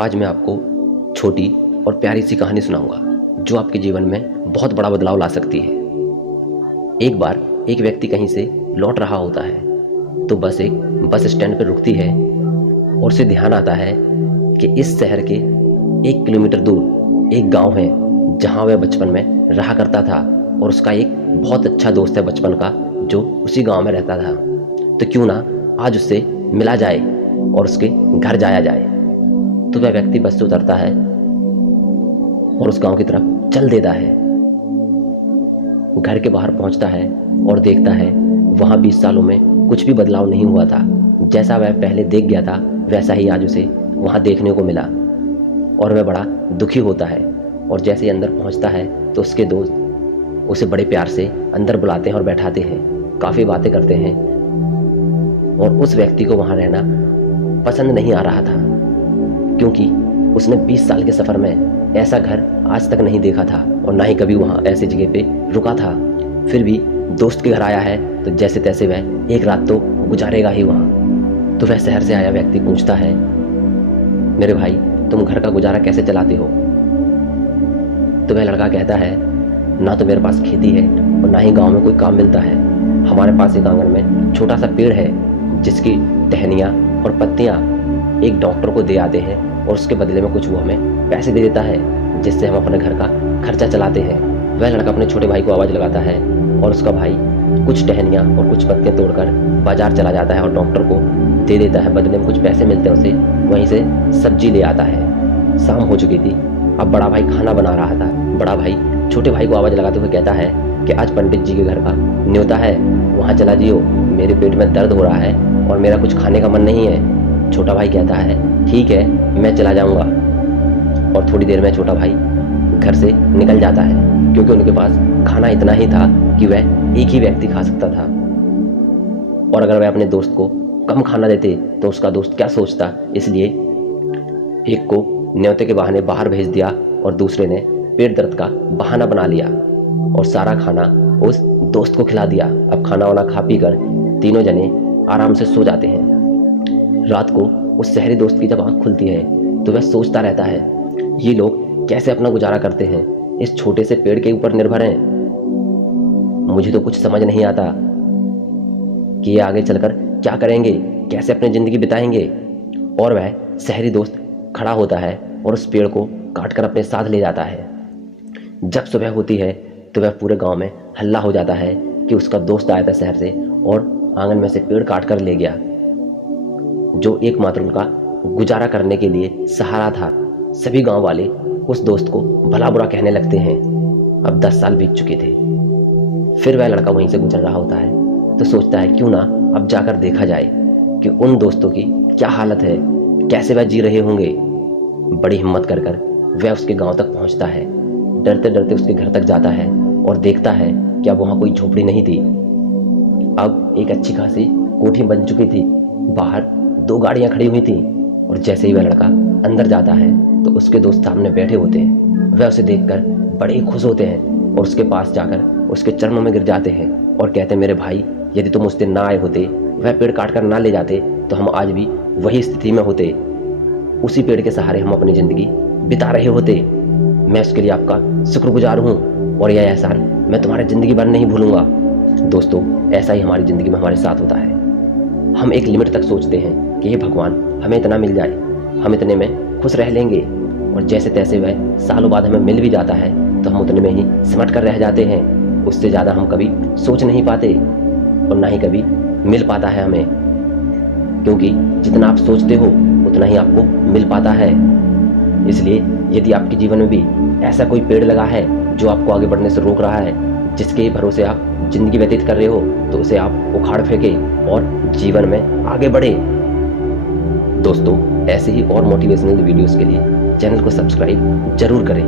आज मैं आपको छोटी और प्यारी सी कहानी सुनाऊंगा जो आपके जीवन में बहुत बड़ा बदलाव ला सकती है। एक बार एक व्यक्ति कहीं से लौट रहा होता है तो बस एक बस स्टैंड पर रुकती है और उसे ध्यान आता है कि इस शहर के 1 किलोमीटर दूर एक गांव है जहां वह बचपन में रहा करता था और उसका एक बहुत अच्छा दोस्त है बचपन का जो उसी गांव में रहता था। तो क्यों ना आज उससे मिला जाए और उसके घर जाया जाए। तो वह व्यक्ति बस से उतरता है और उस गांव की तरफ चल देता है। घर के बाहर पहुंचता है और देखता है वहां 20 सालों में कुछ भी बदलाव नहीं हुआ था। जैसा वह पहले देख गया था वैसा ही आज उसे वहां देखने को मिला और वह बड़ा दुखी होता है। और जैसे ही अंदर पहुंचता है तो उसके दोस्त उसे बड़े प्यार से अंदर बुलाते हैं और बैठाते हैं, काफ़ी बातें करते हैं। और उस व्यक्ति को वहां रहना पसंद नहीं आ रहा था क्योंकि उसने 20 साल के सफ़र में ऐसा घर आज तक नहीं देखा था और ना ही कभी वहाँ ऐसी जगह पे रुका था। फिर भी दोस्त के घर आया है तो जैसे तैसे वह एक रात तो गुजारेगा ही वहाँ। तो वह शहर से आया व्यक्ति पूछता है, मेरे भाई तुम घर का गुजारा कैसे चलाते हो? तो वह लड़का कहता है, ना तो मेरे पास खेती है और ना ही गाँव में कोई काम मिलता है। हमारे पास एक आंगन में छोटा सा पेड़ है जिसकी टहनियाँ और पत्तियाँ एक डॉक्टर को दे आते हैं और उसके बदले में कुछ वो हमें पैसे दे देता है जिससे हम अपने घर का खर्चा चलाते हैं। वह लड़का अपने छोटे भाई को आवाज़ लगाता है और उसका भाई कुछ टहनियाँ और कुछ पत्तियाँ तोड़कर बाजार चला जाता है और डॉक्टर को दे देता है। बदले में कुछ पैसे मिलते हैं उसे, वहीं से सब्जी ले आता है। शाम हो चुकी थी, अब बड़ा भाई खाना बना रहा था। बड़ा भाई छोटे भाई को आवाज़ लगाते हुए कहता है कि आज पंडित जी के घर का न्योता है, वहाँ चला जियो, मेरे पेट में दर्द हो रहा है और मेरा कुछ खाने का मन नहीं है। छोटा भाई कहता है, ठीक है मैं चला जाऊंगा। और थोड़ी देर में छोटा भाई घर से निकल जाता है क्योंकि उनके पास खाना इतना ही था कि वह एक ही व्यक्ति खा सकता था। और अगर वह अपने दोस्त को कम खाना देते तो उसका दोस्त क्या सोचता, इसलिए एक को न्योते के बहाने बाहर भेज दिया और दूसरे ने पेट दर्द का बहाना बना लिया और सारा खाना उस दोस्त को खिला दिया। अब खाना वाना खा पी कर तीनों जने आराम से सो जाते हैं। रात को उस शहरी दोस्त की जब आँख खुलती है तो वह सोचता रहता है, ये लोग कैसे अपना गुजारा करते हैं, इस छोटे से पेड़ के ऊपर निर्भर हैं। मुझे तो कुछ समझ नहीं आता कि ये आगे चलकर क्या करेंगे, कैसे अपनी ज़िंदगी बिताएंगे। और वह शहरी दोस्त खड़ा होता है और उस पेड़ को काट कर अपने साथ ले जाता है। जब सुबह होती है तो वह पूरे गांव में हल्ला हो जाता है कि उसका दोस्त आया था शहर से और आंगन में से पेड़ काट कर ले गया जो एकमात्र उनका गुजारा करने के लिए सहारा था। सभी गांव वाले उस दोस्त को भला बुरा कहने लगते हैं। अब 10 साल बीत चुके थे। फिर वह लड़का वहीं से गुजर रहा होता है तो सोचता है क्यों ना अब जाकर देखा जाए कि उन दोस्तों की क्या हालत है, कैसे वह जी रहे होंगे। बड़ी हिम्मत कर वह उसके गांव तक पहुंचता है। डरते डरते उसके घर तक जाता है और देखता है कि अब वहाँ कोई झोपड़ी नहीं थी, अब एक अच्छी खासी कोठी बन चुकी थी। बाहर 2 गाड़ियाँ खड़ी हुई थी और जैसे ही वह लड़का अंदर जाता है तो उसके दोस्त सामने बैठे होते हैं। वह उसे देखकर बड़े खुश होते हैं और उसके पास जाकर उसके चरणों में गिर जाते हैं और कहते हैं, मेरे भाई यदि तुम उस दिन ना आए होते, वह पेड़ काट कर ना ले जाते तो हम आज भी वही स्थिति में होते, उसी पेड़ के सहारे हम अपनी ज़िंदगी बिता रहे होते। मैं उसके लिए आपका शुक्रगुजार हूँ और यह एहसान मैं तुम्हारी ज़िंदगी भर नहीं भूलूंगा। दोस्तों, ऐसा ही हमारी ज़िंदगी में हमारे साथ होता है। हम एक लिमिट तक सोचते हैं कि ये भगवान हमें इतना मिल जाए, हम इतने में खुश रह लेंगे, और जैसे तैसे वह सालों बाद हमें मिल भी जाता है तो हम उतने में ही सिमट कर रह जाते हैं। उससे ज़्यादा हम कभी सोच नहीं पाते और ना ही कभी मिल पाता है हमें, क्योंकि जितना आप सोचते हो उतना ही आपको मिल पाता है। इसलिए यदि आपके जीवन में भी ऐसा कोई पेड़ लगा है जो आपको आगे बढ़ने से रोक रहा है, जिसके भरोसे आप जिंदगी व्यतीत कर रहे हो, तो उसे आप उखाड़ फेंकें और जीवन में आगे बढ़े। दोस्तों, ऐसे ही और मोटिवेशनल वीडियोस के लिए चैनल को सब्सक्राइब जरूर करें।